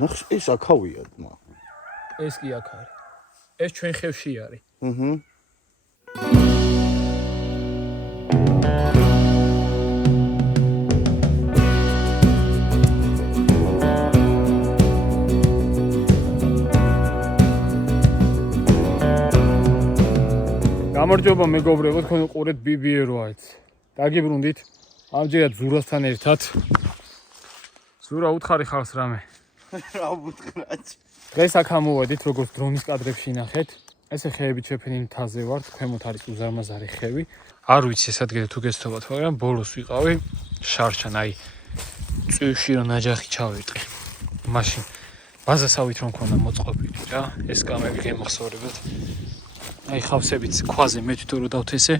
ნახე ეს აქავია ძმა. ეს კი აქ არის. ეს ჩვენ ხევში არის. გამარჯობა მეგობრებო, თქვენ ყურეთ BBR-ს. დაგიბრუნდით. ამჯერად ზურასთან ერთად. ზურა უთხარი ხავს რამე. რა ვუთხრათ. დღეს აქ ამოვედით, როგორც დრონის კადრებში ნახეთ. ესე ხეებით შეფენილი მთაზე ვართ, ქვემოთ არის უზარმაზარი ხევი. არ ვიცი ეს ადგილი თუ გესწრებათ, მაგრამ ბოლოს ვიყავი შარშან, აი წვივში რომ ნაჯახი ჩავირტყი. მაშინ ბაზასავით რომ მქონდა მოწყობილი რა, ეს კამები გემახსოვრებათ. აი ხავსებით ქვაზე მე თვითონ რო დავთესე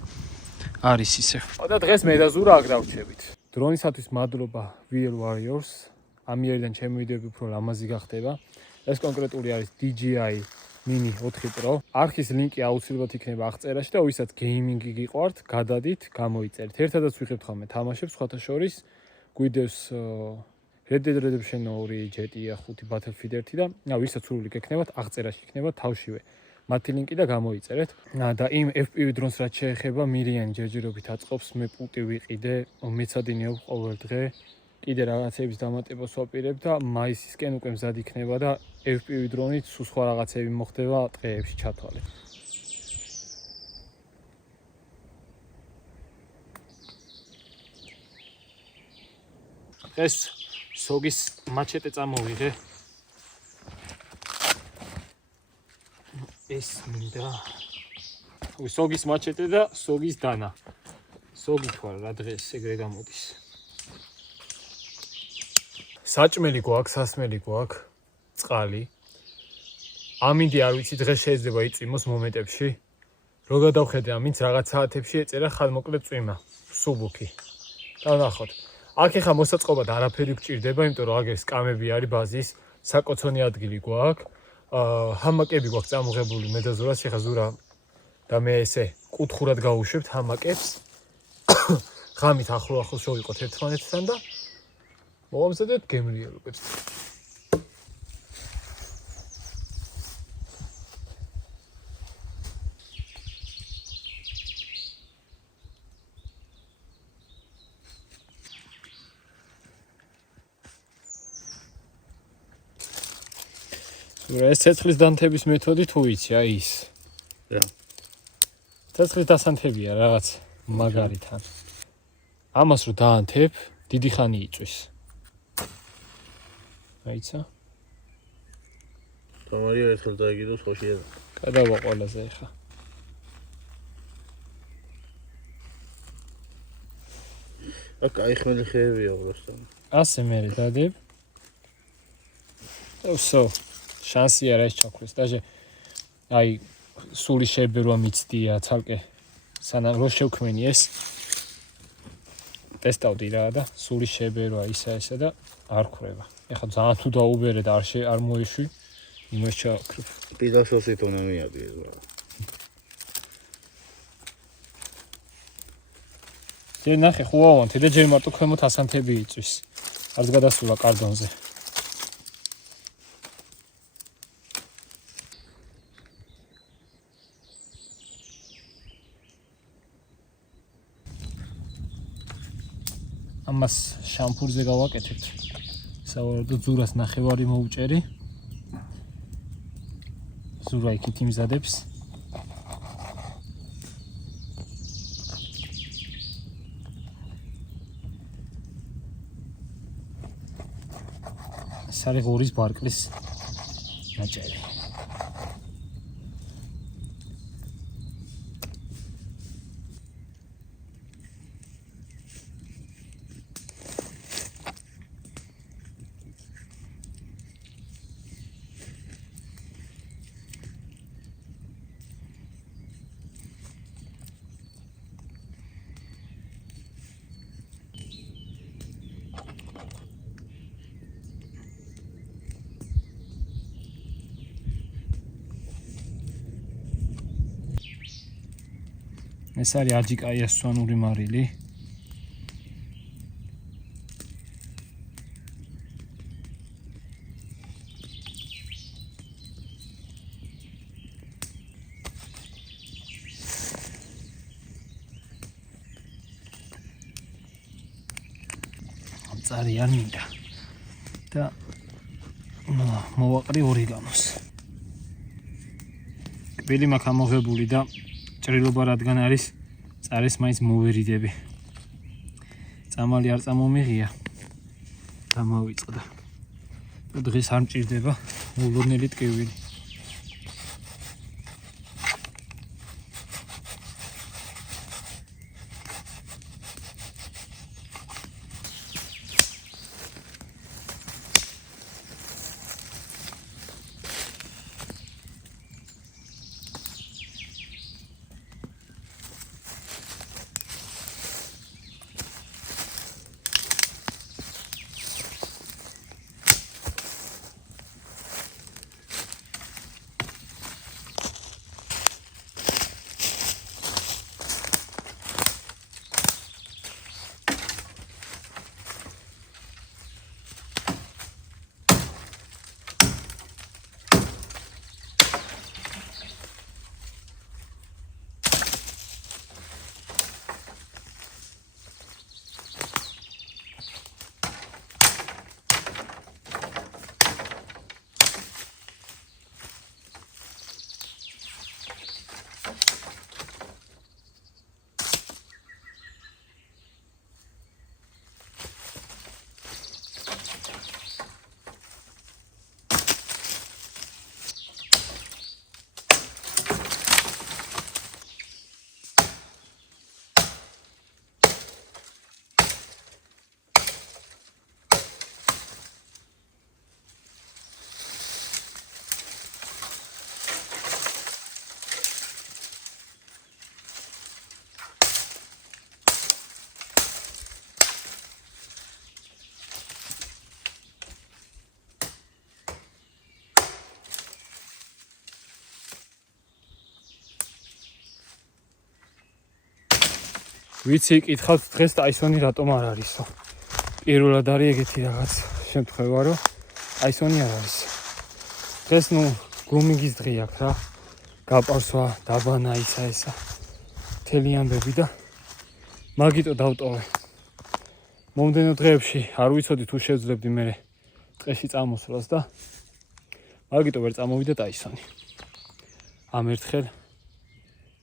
არის ისე. და დღეს მე და ზურა აქ დავრჩებით. დრონისათვის მადლობა VL Warriors. ამიერიდან ჩემი ვიდეოები უფრო ლამაზი გახდება. ეს კონკრეტული არის DJI Mini 4 Pro. არქის ლინკი აუცილებლად იქნება აღწერაში და ვისაც გეიმინგი გიყვართ, გადადით, გამოიწერთ. ერთადაც ვიხებთ ხოლმე თამაშებს, სხვათა შორის გვიდევს Red Dead Redemption 2, GTA 5, Battlefield 1 და ვისაც სურვილი გექნებათ, აღწერაში იქნება თავშივე მათი ლინკი და გამოიწერეთ. და იმ FPV დრონს რაც შეეხება მირიანი ჯერჯერობით აწყობს, მე პუტი ვიყიდე, მეცადინეობ ყოველ დღე. კიდე რაღაცების დამატებას ვაპირებ და მაისისკენ უკვე მზად იქნება და FPV დრონით სულ სხვა რაღაცები მოხდება დღეებში ჩათვალე. ეს სოგის მაჩეტე წამოვიღე. ეს მინდა. სოგის მაჩეტე და სოგის დანა. სოგი თვალ რა დღეს ეგრე გამოდის. საჭმელი გვაქვს, სასმელი გვაქვს, წყალი. ამინდი არ ვიცი დღეს შეიძლება იწვიმოს მომენტებში. რო გადავხედე ამინდს რაღაც საათებში ეწერა ხანმოკლე წვიმა, სუბუქი. და ნახოთ. აქ ეხა მოსაწყობად არაფერი გჭირდება, იმიტომ რომ აგერ სკამები არის ბაზის, საკოცონი ადგილი გვაქვს. ჰამაკები გვაქვს წამოღებული მე და ზურას, ეხა ზურა და მე ესე კუთხურად გავუშვებთ ჰამაკებს. ღამით ახლო-ახლო შევიყოთ ერთმანეთთან და მოვამზადეთ გემრიელობებს. ეს ცეცხლის დანთების მეთოდი თუ იცი, აი ის. რა. ცეცხლის დასანთებია რაღაც მაგარითან. ამას რო დაანთებ, დიდი ხანი იწვის. აიცა. თამარია ერთხელ დაიგიდოს ხოშია. გადავა ყველაზე ეხა. აქ აი ხმელი ხეებია უბრალოდ. ასე მე დადებ. ოსო. შანსი არა ეს ჩაქრეს. დაჟე აი სული შეებერვა მიცდია ცალკე. სანამ რო შევქმენი ეს ტესტავდი რა და სული შეებერვა ისა და არ ხრება. ეხლა ძალიან თუ დაუბერე და არ მოეშვი, იმას ჩაქრებ. პიდასოსით უნდა მიადგეს რა. ძე ნახე ხუავანთი და ჯერ მარტო ქვემოთ ასანთები იწვის. არც გადასულა კარდონზე. ამას შამპურზე გავაკეთებთ. სავარაუდოდ ზურას ნახევარი მოუჭერი. ზურა იქით იმზადებს. ეს არის ღორის ბარკლის ნაჭერი. ეს არის აჯიკაიას სვანური მარილი. მწარი არ მინდა. და მოვაყრი ორიგანოს. კბილი მაქვს ამოღებული და ჭრილობა რადგან არის, წარეს მაინც მოვერიდები. წამალი არ წამომიღია. დამავიწყდა. დღეს არ მჭირდება ულოდნელი ტკივილი. ვიცი, კითხავთ დღეს ტაისონი რატომ არ არისო. პირველად არის ეგეთი რაღაც შემთხვევა, რომ ტაისონი არ არის. დღეს გრუმინგის დღე აქვს რა. გაპარსვა, დაბანა ისა ესა. მთელი ამბები და მაგიტო დავტოვე. მომდენო დღეებში არ ვიცოდი თუ შევძლებდი მე ტყეში წამოსვლას და მაგიტო ვერ წამოვიდა ტაისონი. ამ ერთხელ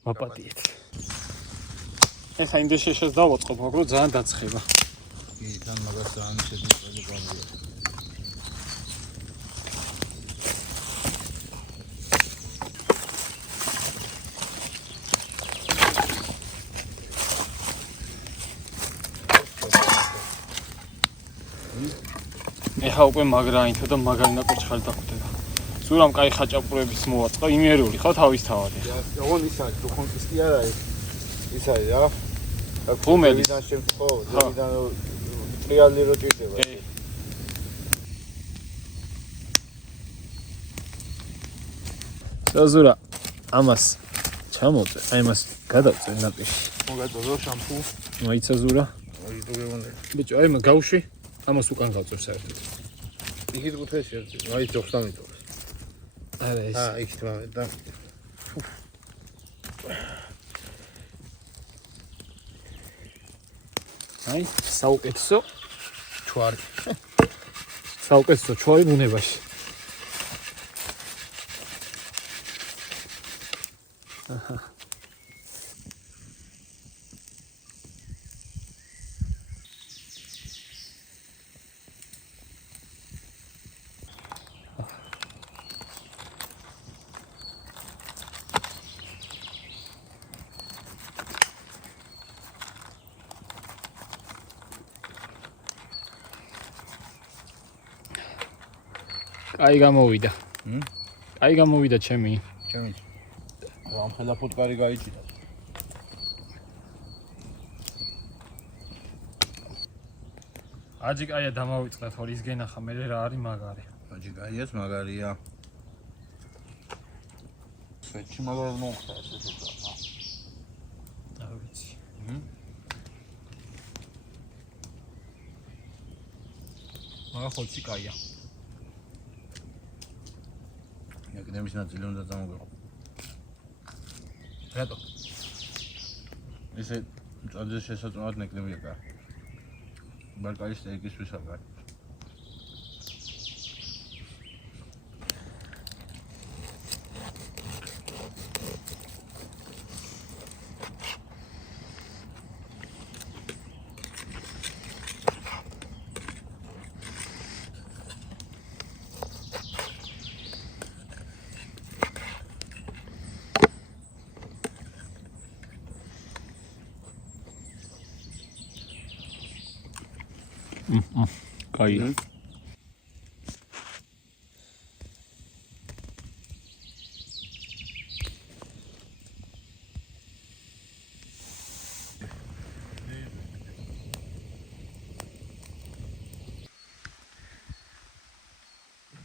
მაპატიეთ. ეხა იმდენ შეშეს დავაწყობ, მაგრამ ძალიან დაცხება. კი, თან მაგას ძალიან შეგვიძლია გავიგო. ეხა უკვე მაგრაინთო და მაგარი ნაკურჩხალი დაგვდება. სურამ კაი ხაჭაპურებიც მოვაწყო, იმერული ხო თავის თავადი. ოღონდ ისა, დუხონკისტი არ არის. ის არის რა. ხუმელის. და შემთხვევა, ზედიდან რეალი რო ჭირდება. ზურა, ამას ჩამოწე, აი მას გადავწე ნაპირში. მოგაწოდო შამპუ. მოიცა ზურა. მოიგებონე. ბიჭო, აი მაგ გავუში, ამას უკან გავწევ საერთოდ. იქით კუთხეში ერთი, აი ჯოხს დამიტოვე. არა ეს. იქით მამე და აი, საუკეთესო ჩვარი. საუკეთესო ჩვარი ბუნებაში. აჰა. აი გამოვიდა. აი გამოვიდა ჩემი. ჩემი. ამ ხელა ფუტკარი გაიჭიდა. აჯი კაია დამავიწყდა თორე ის გენახა მე რა არის მაგარი. აჯი კაიას მაგარია. სვეტში მაგარ მოხდა ესე და. არ ვიცი. მაგა ხოცი კაია. ნაკნების ნაწილი უნდა წამოგვიყო. რატო? ესე წაძე შესაძლოა ნაკნები აკა. მარკაის სტეიკის ვისაგან. კაია.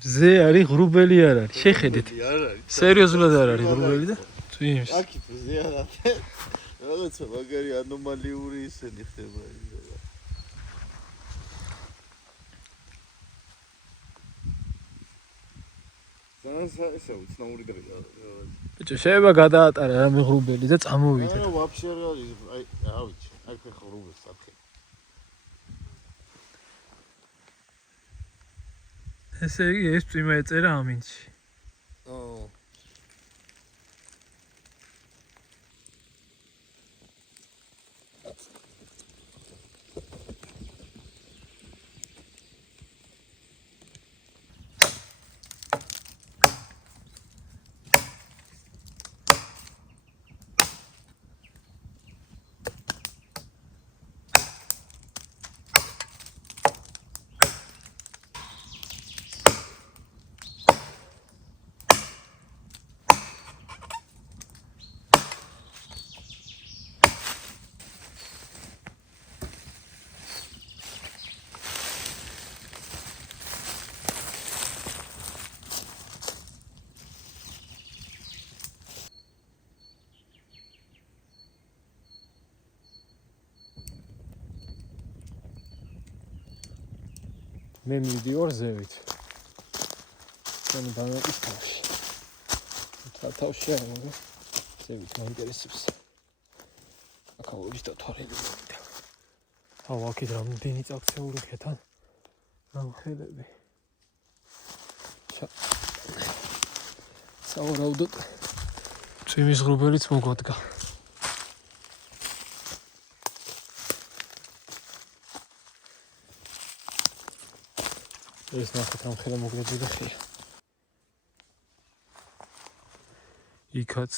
ზე არის ღრუბელი არ არის. შეხედეთ. სერიოზულად არ არის ღრუბელი და წვიმს. აქეთ ზე არ არის. რაღაცა მაგარი ანომალიური ისენი ხდება ის. ეს უცნაური დროა. ბიჭო, შეიძლება გადაატარა რამე ღრუბელი და წამოვიდე. აა, ვაფშე არ არის. აი, ავიჩი. აი ხე ღრუბელს აქე. ესე იგი ეს წვიმა ეწერა ამინჩი. აა. მე მივდივარ ზევით. ჩვენ დამეტის თავში. თავში არა, მაგრამ ზევით მაინტერესებს. აკაურის დათვალილი მომიდა. აუ, აქეთ რამდენი წაქცეული ხეთან. ნამხელები. სავარაუდოდ წვიმის ღრუბელიც მოგვადგა. ეს ნახეთ რომ ხელა მოგლებული ხია. იქაც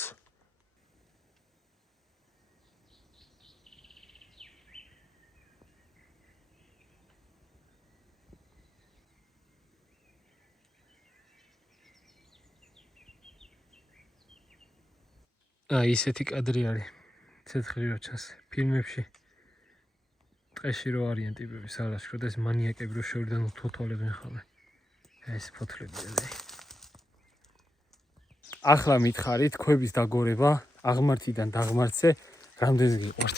ისეთი კადრი არის. ცეცხლი რო ჩანს ფილმებში. ტყეში რო არიან ტიპები სალაშქრო და ეს მანიაკები რო შორიდან უთვალებენ ხოლმე. ეს ფოთლებია. ახლა მითხარით ქვების დაგორება აღმართიდან დაღმართზე რამდენს გიყვართ?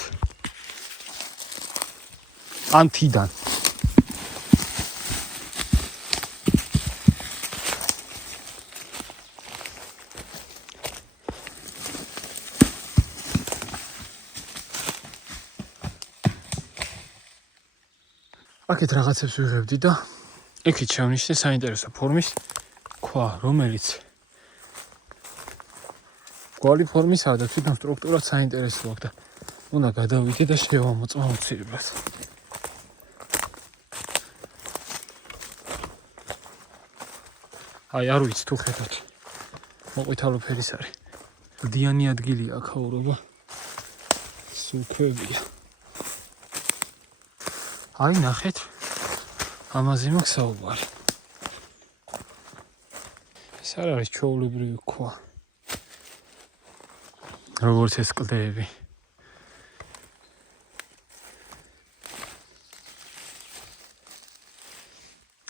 ან თიდან? აქეთ რაღაცებს ვიღებდი და იქით შევნიშნე საინტერესო ფორმის ქვა, რომელიც გვალი ფორმისაა და თვითონ სტრუქტურა საინტერესო აქვს და უნდა გადავიდე და შევამოწმო აუცილებლად. აი, არ ვიცი თუ ხედავთ. მოყვითალო ფერის არის. დიანი ადგილია აქაურობა. სულქვებია. აი, ნახეთ. ამაზე მაქვს საუბარი. ეს არ არის ჩვეულებრივი ქვა. როგორც ეს კლდეები.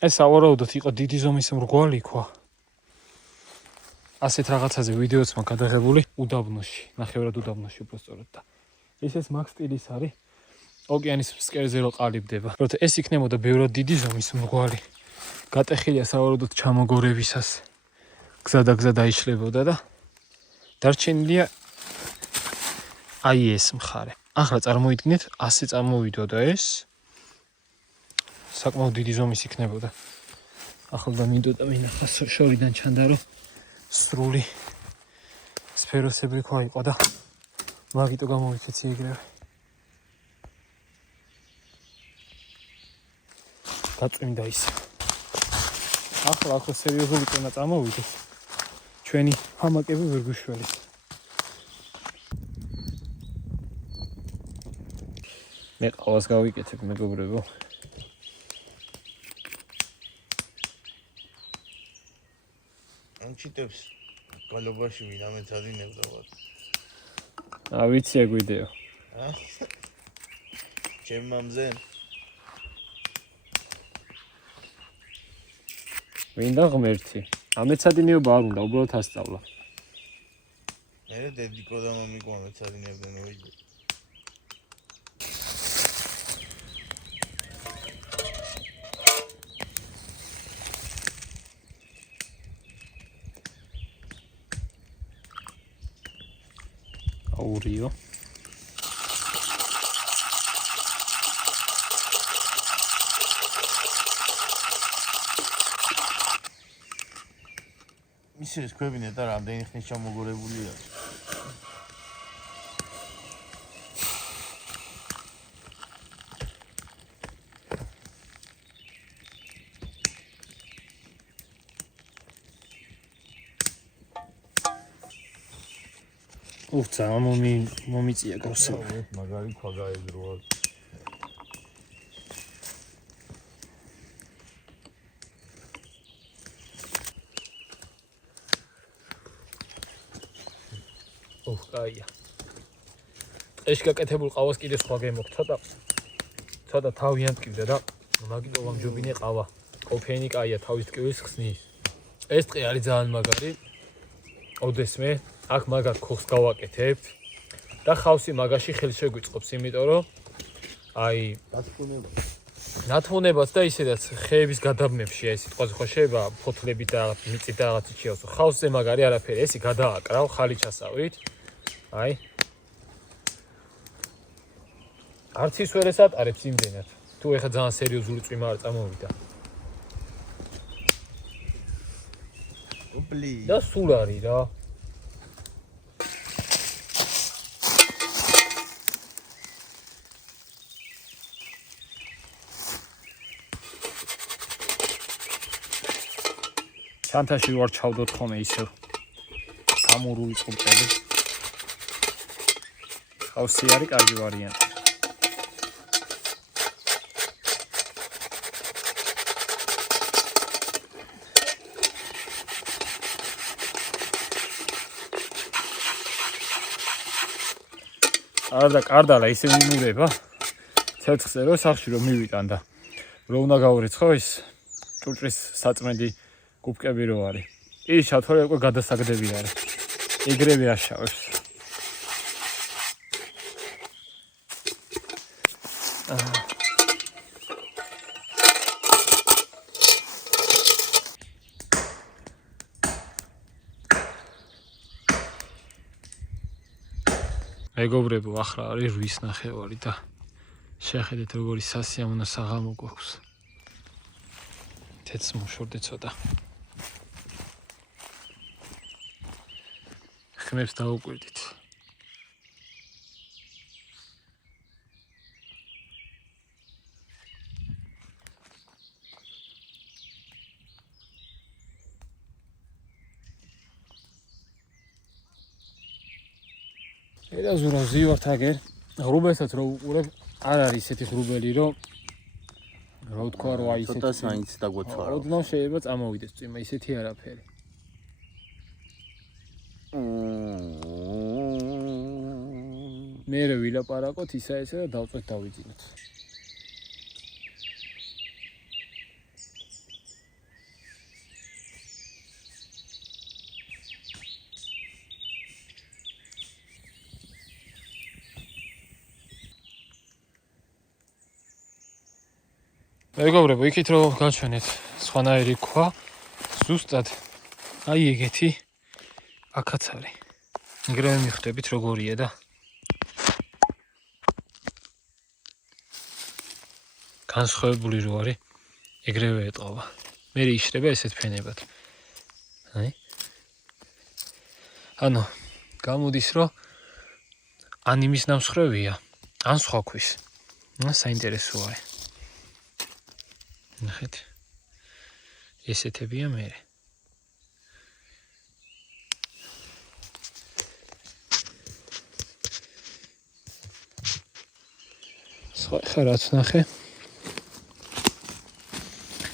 ეს სავარაუდოდ იყო დიდი ზომის მრგვალი ქვა. ასეთ რაღაცაზე ვიდეოც მაქვს გადაღებული უდაბნოში, ნახევრად უდაბნოში უბრალოდ და ეს მაგ სტილის არის. ოკეანის ფსკერზე რო ყალიბდება. როცა ეს იქნებოდა ბევრად დიდი ზომის მრგვალი. გატეხილია სავარაუდოდ ჩამოგორებისას. გზა დაიშლებოდა და დარჩენილია აი ეს მხარე. ახლა წარმოიდგინეთ, ასე წარმოვიდოდა ეს. საკმაოდ დიდი ზომის იქნებოდა. ახლა მინდოდა მინახა შორიდან ჩანდა რომ სრული სფეროსებრი ქვა იყო და მაგიტო გამოვიქეცი ეგრევე. გაწვიმდა ისე. ახლა სერიოზული ტონა წამოვიდეს. ჩვენი ჰამაკები ვერ გვიშველის. მე ყავას გავიკეთებ მეგობრებო. ამჩიტებს გალობაში ვინ ამეცადინებდა ვარ. ვიცი ეგ ვიდეო. ჩემ მამზენ ვინდა ღმერთი. ამეცადინეობა არ უნდა, უბრალოდ ასწავლა. მე დედიკო და მამიკო ამეცადინებდნენ ვიდეო. აურიო. ისე ეს ქვევინე და რამდენი ხნის ჩამოგორებულია. უხცა მომიწია გავსება. მაგარი ქვა გაეგროა. კაია. ეს გაკეთებულ ყავას კიდე სხვა გემოქ ცოტა თავიანთ კიდე და მაგიტო ვამჯობინე ყავა. კოფეინი კაია თავის ტკივილს ხსნის. ეს ტყე არის ძალიან მაგარი. ოდესმე აქ მაგარ ქოხს გავაკეთებ და ხავსი მაგაში ხელს შეგვიწყობს, იმიტომ რომ აი ნათმუნებაც და ისედაც ხეების გადაბნებში ეს სიტყვაზე ხო შეიძლება ფოთლებით და მიწით და რაღაცით შეავსო. ხავსზე მაგარი არაფერი, ესი გადააკრავ ხალი ჩასავით. აი არც ის ვერ ესატარებს იმდენად. თუ ეხა ძალიან სერიოზული წვიმა არ წამოვიდა. და სულ არის რა. ჩანთაში ვარ ჩავდოთ ხოლმე ისევ გამურული წუწები. ხავსი არის კარგი ვარიანტი. არა და კარდალა ისე მიმურება ცეცხლზე რომ სახში რომ მივიტან და რომ უნდა გავურიცხო ის ჭურჭლის საწმენდი კუბკები რო არის. ის ჩათვალე უკვე გადასაგდები არის. ეგრევე აშავებს. მეგობრებო, ახლა არის 8 ნახევარი და შეხედეთ როგორი სასიამოვნო საღამო გვაქვს. თეთრ მოშორდე ცოტა. ხმებს დაუკვირდით. და ზურაზი ვართ აგერ ღრუბელსაც რო უყურებ არ არის ისეთი ღრუბელი რომ რა ვთქვა რომ აი ისეთი ცოტა საინც დაგვეცვარა. ოდნავ შეიძლება წამოვიდეს წვიმა ისეთი არაფერი. მერე ვილაპარაკოთ ისა ესა და დავწვეთ დავიძინოთ. მეგობრებო, იქით რომ გაჩვენეთ სხვანაირი ქვა, ზუსტად აი ეგეთი აქაც არის. ეგრევე მიხვდებით როგორია და განსხვავებული რო არის. ეგრევე ეტყობა. მე იშრება ესეთ ფენებად. აი. ანუ გამოდის რომ ან იმის ნამსხვრევია, ან სხვა ქვის. საინტერესოა. ნახეთ. ესეთებია მე. სხვა რაც ნახე.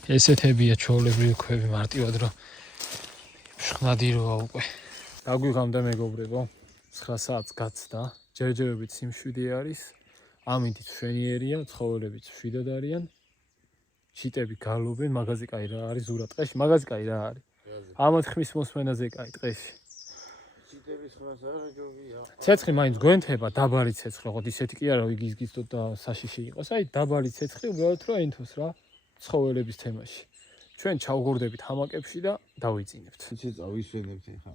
ესეთებია ჩვეულებრივი ქვები მარტივად რომ შხნადი როა უკვე. დაგვიღამდა მეგობრებო, 9 საათს გაცდა, ჯერჯერობით სიმშვიდე არის, ამინდით მშვენიერია, ცხოველებიც მშვიდად არიან, ჩიტები გალობენ, მაღაზი კაი რა არის, ზურა ტყეში, მაღაზი კაი რა არის. ამათ ხმის მოსმენაზე კაი ტყეში. ჩიტების ხმას არა ჯობია. ცეცხლი მაინც გვენთება, დაბალი ცეცხლი, ოღონდ ისეთი კი არა, იგიზგიზდოთ და საშიში იყოს, აი დაბალი ცეცხლი უბრალოდ რომ ენთოს რა, ცხოველების თემაში. ჩვენ ჩავღურდებით ჰამაკებში და დავიწინებთ. იცი წავისვენებთ ეხლა.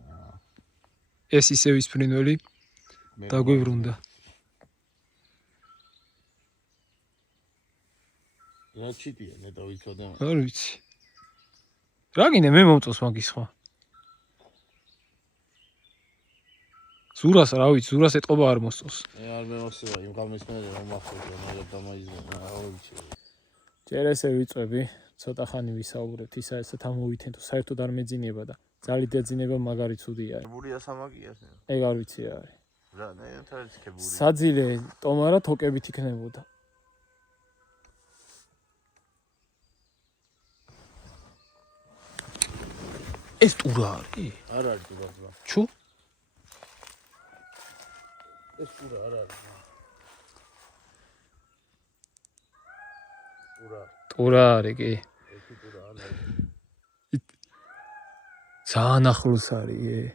ეს ისევ ის ფრინველი დაგვიბრუნდა. რა ჩიტია, ნეტა ვიცოდე. არ ვიცი. რა გინდა მე მომწონს მაგის ხმა. ზურას რა ვიცი, ზურას ეტყობა არ მოსწონს. არ მემოსება, იმ გამის მე რომ მახსოვდა, მაგრამ დამაიზრდა, რა ვიცი. ჯერ ესე ვიწვევი, ცოტა ხანი ვისაუბრებთ, ისა ესეთ ამოვითენთო, საერთოდ არ მეძინება და ძალით ეძინება მაგარი ცუდია. ბურია სამაგია ეს. ეგ არ ვიცი რა არის. რა, ნაირად არის ქებული. საძილე ტომარა თოკებით იქნებოდა. ეს ტურა არის? არ არის ტურა. ჩუ? ეს ტურა არ არის. ტურა არის კი. ეს ტურა არ არის. ძალიან ახლოს არის.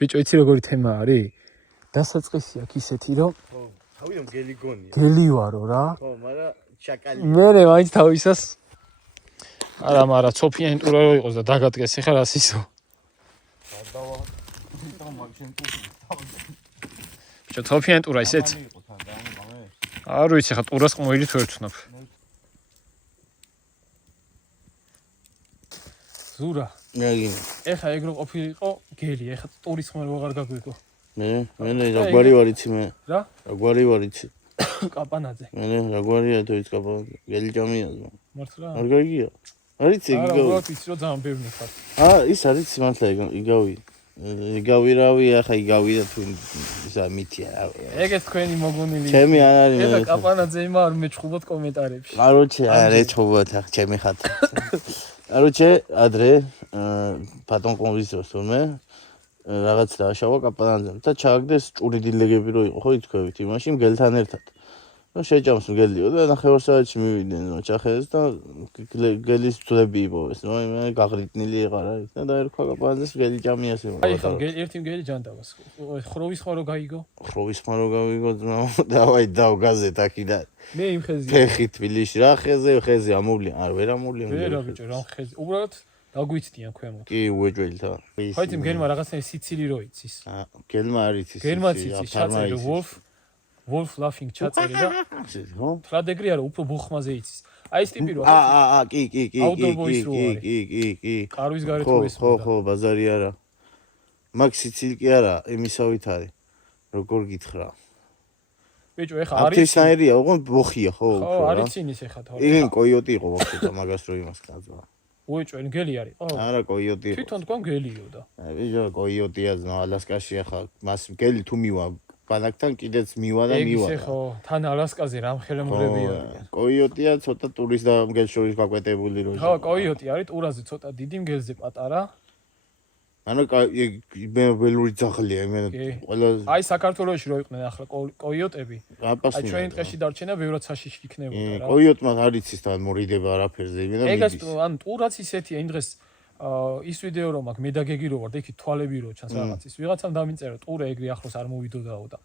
ბიჭო, იცი როგორი თემა არის? დასაწყისი აქვს ისეთი რომ ხო, თავიდან გელი გონია. გელი ვარო რა. ხო, მაგრამ ჩაკალი. მე მაინც თავისას არა, მაგრამ ცოფიანი ტურა რო იყოს და დაგადგეს ეხლა რას ისო. გადავა. იმიტომ მაგშენ ტურა. ბიჭო, ცოფიანი ტურა ისეც. არ ვიცი, ხა ტურას ყმოილი თუ ერცნობ. ზურა. ნაგინი. ეხა ეგ რო ყოფილიყო გელი, ეხა ტურის ხმა რო აღარ გაგვიგო. მე რაგვარი ვარ იცი მე. რა? რაგვარი ვარ იცი. კაპანაძე. მე რაგვარია თუ იცი კაპანაძე. გელი ჭამია ზმა. მართლა? არ გაიგია. არ იცი არა, იგავი. უბრალოდ იცი რომ ძალიან ბევრი ხარ. ის არის მართლა იგავი. იგავი რავი, ახლა იგავი და თუ ისა მითია რა. ეგეც თქვენი მოგონილი. ჩემი არ არის მე. ეხა კაპანაძე იმა არ მეჩხუბოთ კომენტარებში. კაროჩე არ ეჩხუბოთ ახ ჩემი ხათ. კაროჩე ადრე ბატონ კონვიზიოს თურმე რაღაც დააშავა კაპანაძემ და ჩააგდეს ჭური დილეგები რო იყო ხო ითქვევით იმაში მგელთან ერთად. ნუ შეჭამს მგელიო და ნახევარსაათში მივიდნენ ჩახედეს და გელის ძვლები იპოვეს. ნუ მე გაღრიტნილი იყარ არის და დაერქვა კაპანაძეს მგელი ჭამიას იყო. აი ხა ერთი მგელი ჯანდავას. ხროვის ხმა რო გაიგო? ხროვის ხმა რო გავიგო დავაი დავგაზეთ აქიდან. მე იმ ხეზი. ფეხი თბილისში რა ხეზი ამოვლი არ ვერ ამოვლი. ვერა ბიჭო რა ხეზი. უბრალოდ დაგვიცდიან ქვემოთ. კი უეჭველთა. ხო იცი მგელმა რაღაცა სიცილი რო იცის. გელმა არ იცის. გელმაც იცის ჩაწერე Wolf laughing ჩაწერე და ხო? თრადეგრი არა უფრო ბუხმაზე იცის. აი ეს ტიპი რო კი. კარვის გარეთ რო ეს. ხო, ბაზარი არა. მაგ სიცილი კი არა, იმისავით არის. როგორ გითხრა? ბიჭო, ეხა არის. ათისნაირია, ოღონდ ბოხია, ხო? ხო, არის ცინის ეხა თავი. იგი კოიოტი იყო ვაფშე მაგას რო იმას გაძვა. უეჭო, გელი არის. არა, კოიოტი იყო. თვითონ თქვენ გელიო და. ბიჭო, კოიოტია ზნო ალასკაში ახლა მას გელი თუ მივა ბანაკთან კიდეც მივა და მივა. ეგ ხო, თან ალასკაზე რამ ხელმობრები არიან. კოიოტია ცოტა ტურის და მგელს შორის გაკვეტებული რო. ხო, კოიოტი არის ტურაზე ცოტა დიდი, მგელზე პატარა. ანუ მე ველური ძაღლია მე ყველა აი საქართველოში რო იყვნენ ახლა კოიოტები. აი ჩვენი ტყეში დარჩენა ბევრად საშიში იქნებოდა რა. კოიოტმა არ იცის თან მორიდება არაფერზე იმენა მიდის. ეგაც ანუ ტურაც ისეთია იმ დღეს ის ვიდეო რომ აქ მე დაგეგი რო ვარ და იქ თვალები რო ჩანს რაღაცის. ვიღაცამ დამიწერა ტურა ეგრე ახლოს არ მოვიდოდაო და.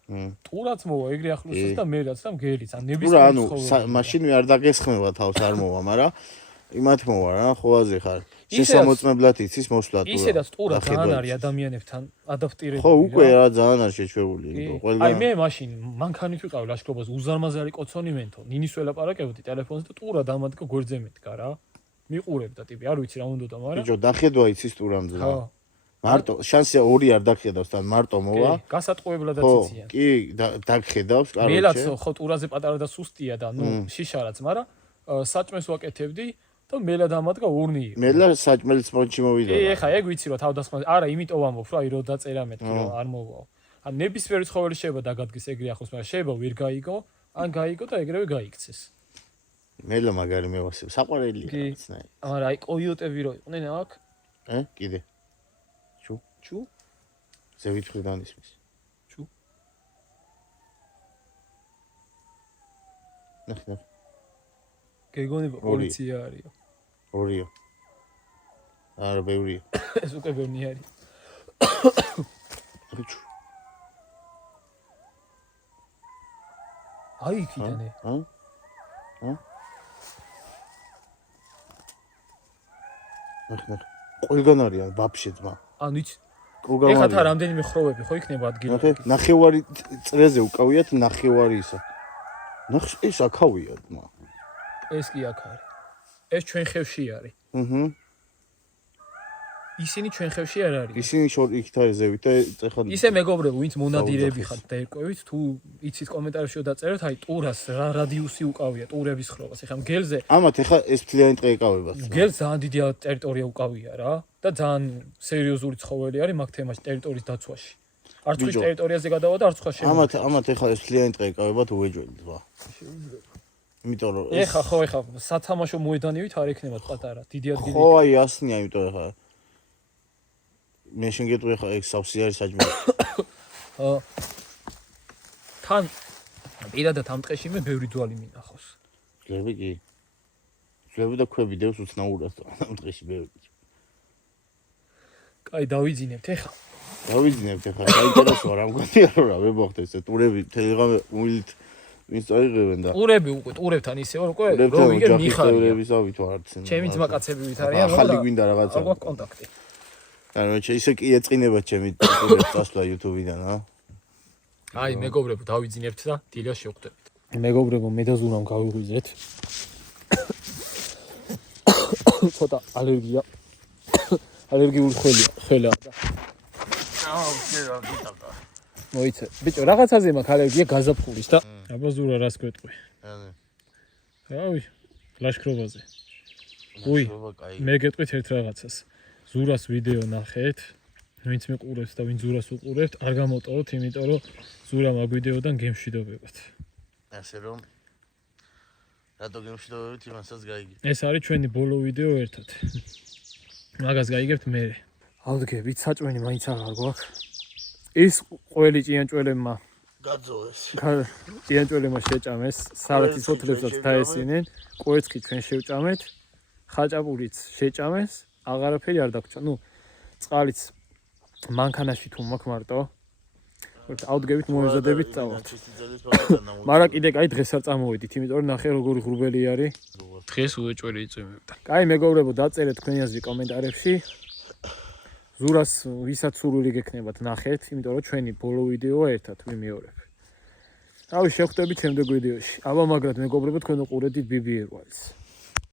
ტურაც მოვა ეგრე ახლოსს და მე რაც და მგელიც ან ნებისმიერ ანუ მაშინ არ დაგესხმება თავს არ მოვა, მაგრამ იმათ მოვა რა, ხოაზე ხარ. შესამოწმებლად იცის მოსვლა თუ ისედაც ტურა ძალიან არის ადამიანებთან ადაპტირებული. ხო, უკვე რა ძალიან არის შეჩვეული, ყველგან. აი მე მაშინ მანქანით ვიყავ ლაშქრობაზე, უზარმაზარი კოცონი მენთო, ნინის ველაპარაკებოდი ტელეფონზე და ტურა დამადგა გვერდზე მეტკა რა. მიყურებდა ტიპი, არ ვიცი რა უნდოდა, მაგრამ ბიჭო, დახედვა იცის ტურამზე. ხო. მარტო შანსია ორი არ დახედავს, თან მარტო მოვა. კი, გასატყუებლადაც ხო, იციან. კი, დახედავს, კაროჩე. მელაც ხო ტურაზე პატარა და სუსტია და ნუ შიშარაც, მაგრამ საჭმეს ვაკეთებდი და მელა დამადგა ორნი იყო. მელა საჭმელის პონჩი მოვიდა. კი, ეხა ეგ ვიცი რომ თავდასხმა. არა, იმიტომ ვამბობ, რომ აი რო დაწერა მეთქი რომ არ მოვაო. ან ნებისმიერი ცხოველი შეიძლება დაგადგეს ეგრე ახლოს, მაგრამ შეიძლება ვერ გაიგო, ან გაიგო და ეგრევე გაიქცეს. მელა მაგარი მევასებ, საყვარელია კი. ცნაი. არა, აი კოიოტები რო იყვნენ აქ. კიდე. ჩუ? ზევით ხრიდან ისმის. ჩუ? ნახე. გეგონება პოლიცია არისო. ორია. არა, ბევრია. ეს უკვე ბევრი არის. ჩუ. აი იქიდან. ნახე. ყველგან არიან ვაფშე ძმა. ანუ იცი ყველგან ეხლა არიან. თან რამდენიმე ხროვები ხო იქნება ადგილები. ნახევარი წრეზე უკავიათ ნახევარი ისა. ნახე ეს აქავია ძმა. ეს კი აქ არის. ეს ჩვენ ხევში არის. ისინი ჩვენ ხევში არ არის. ისინი იქით არის ზევით და ეხლა ისე მეგობრებო, ვინც მონადირები ხართ და ერკვევით, თუ იცით კომენტარებში დაწეროთ, აი ტურას რა რადიუსი უკავია ტურების ხროვას. ეხლა მგელზე ამათ ეხლა ეს ფლიანი ტყე ეკავება. მგელს ძალიან დიდი ტერიტორია უკავია რა და ძალიან სერიოზული ცხოველი არის მაგ თემაში ტერიტორიის დაცვაში. არც ხვის ტერიტორიაზე გადავა და არც ხვა შემოვა. ამათ ეხლა ეს ფლიანი ტყე ეკავება თუ უეჯველი ძმა. იმიტომ რომ ეხლა სათამაშო მოედანივით არ ექნებათ პატარა დიდი ადგილი. ხო აი ასნია იმიტომ ეხლა მე შენ გეტყვი ხა ეგ სავსე არის საჭმელი. თან პირადად ამ ტყეში მე ბევრი ძვალი მინახავს. ძლები კი. ძლები და ქვები დევს უცნაურად ამ ტყეში ბევრი. კაი დავიძინებთ ეხა. დავიძინებთ ეხა საინტერესოა რა მგონია რომ რა ვებოხთ ეს ტურები თელეგრამ უილით ვინც წაიღებენ და ტურები უკვე ტურებთან ისეო უკვე რომ ვიგე მიხარია. ვისავით ვართ. ჩემი ძმა კაცები ვით არიან ახალი გვინდა რაღაცა. არ გვაქვს კონტაქტი. ანუ ისე კი ეწყინება ჩემი ტურებს წასვლა YouTube-დან ა. აი მეგობრებო დავიძინებთ და დილას შევხვდებით. მეგობრებო მე და ზურამ გავიღვიძეთ. ცოტა ალერგია. ალერგიული ხელა და მოიცე. ბიჭო რაღაცაზე მაქვს ალერგია გაზაფხულის და აბა ზურა რას გვეტყვი? რავი, ლაშქრობაზე. უი, მე გეტყვით ერთ რაღაცას. ზურას ვიდეო ნახეთ. ვინც მეყურებს და ვინც ზურას უყურებთ, არ გამოტოვოთ, იმიტომ რომ ზურა მაგ ვიდეოდან გემშვიდობებათ. ასე რომ რატო გემშვიდობებით იმასაც გაიგებთ. ეს არის ჩვენი ბოლო ვიდეო ერთად. მაგას გაიგებთ მე. ავდგებით, საჭმელი მაინც აღარ გვაქვს. ის ყველი ჭიანჭველებმა გაძოვეს. ჭიანჭველებმა შეჭამეს, სარათის ოთლებსაც დაესვნენ, კვერცხი ჩვენ შევჭამეთ, ხაჭაპურიც შეჭამეს, აღარაფერი არ დაგვრჩა. ნუ წყალიც მანქანაში თუ მაქვს მარტო. ავდგებით, მოეზადებით, წავალთ. მაგრამ კიდე კაი დღეს არ წამოვედით, იმიტომ რომ ნახე როგორი ღრუბელი არის. დღეს უეჭველი იწვიმებდა. კაი მეგობრებო, დაწერეთ თქვენი აზრი კომენტარებში. ზურას ვისაც სურვილი გექნებათ ნახეთ, იმიტომ რომ ჩვენი ბოლო ვიდეოა ერთად ვიმეორებ. რავი, შევხვდებით შემდეგ ვიდეოში. აბა მაგრად მეგობრებო, თქვენ უყურებთ BBR Wiles.